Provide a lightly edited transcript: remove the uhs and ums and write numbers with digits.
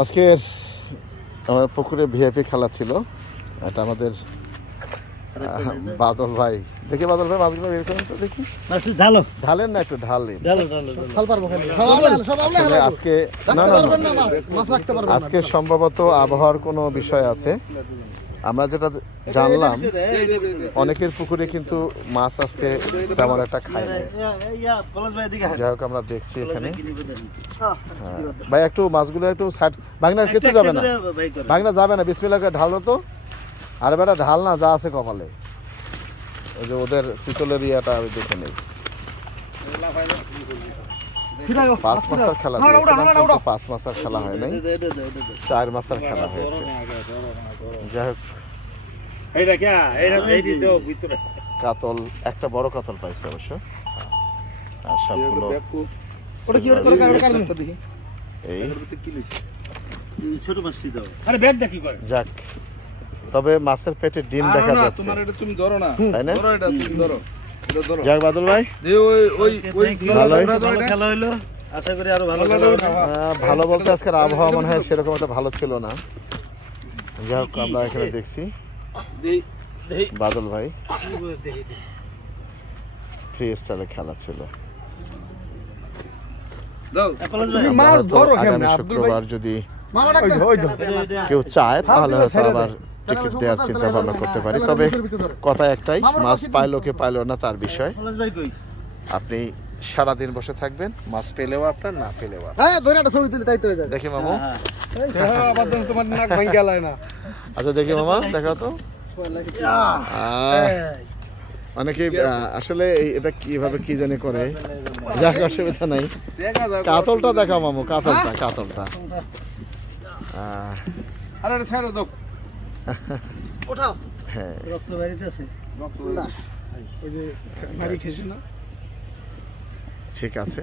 আজকের আমার পুকুরে ভিআইপি খেলা ছিল। এটা আমাদের বাদল ভাই, দেখি বাদল ভাই মাছগুলো বের করেন তো দেখি। ঢালেন না, একটু ঢালেন। আজকে না না আজকে সম্ভবত আবহাওয়ার কোনো বিষয় আছে। আমরা যেটা জানলাম অনেকের পুকুরে কিন্তু মাছ আজকে তেমন একটা খায় না। যাই হোক আমরা দেখছি এখানে। ভাই একটু মাছগুলো একটু সাইড, ভাগনা কিছু যাবে না, ভাগনা যাবে না, বিসমিল্লাহ করে ঢালো তো। আর বেটা ঢাল না, যা আছে কপালে। ওই যে ওদের চিতলের ইয়াটা আমি দেখে নেই। 5 মাসের খেলা দিয়েছিলাম, কিন্তু 5 মাসের খেলা হয় নাই, 4 মাসের খেলা হয়েছে। যাই হোক কাতল, একটা বড় কাতল পাইছে অবশ্য। আর সবগুলো যাক, তবে মাছের পেটে ডিম দেখা যাচ্ছে, তাই না? যাক বাদল ভাই, ভালো বলতে আজকের আবহাওয়া মনে হয় সেরকম একটা ভালো ছিল না। যাই হোক আমরা এখানে দেখছি বাদল ভাই ফ্রি স্টাইলে খেলা ছিল। আগামী শুক্রবার যদি কেউ চায় তাহলে হয়তো আবার টিকিট দেওয়ার চিন্তা ভাবনা করতে পারি। তবে কথা একটাই, মাছ পাইলো কে পাইলো না তার বিষয়। আপনি সারাদিন বসে থাকবেন, মাছ পেলেও আপনার, না পেলেও দেখি মামু। আচ্ছা দেখি মামা, দেখা তো। অনেকে আসলে এটা কিভাবে কি জানি করে, যাক অসুবিধা নাই। কাতলটা দেখা মামু, কাতলটা কাতলটা হ্যাঁ ঠিক আছে।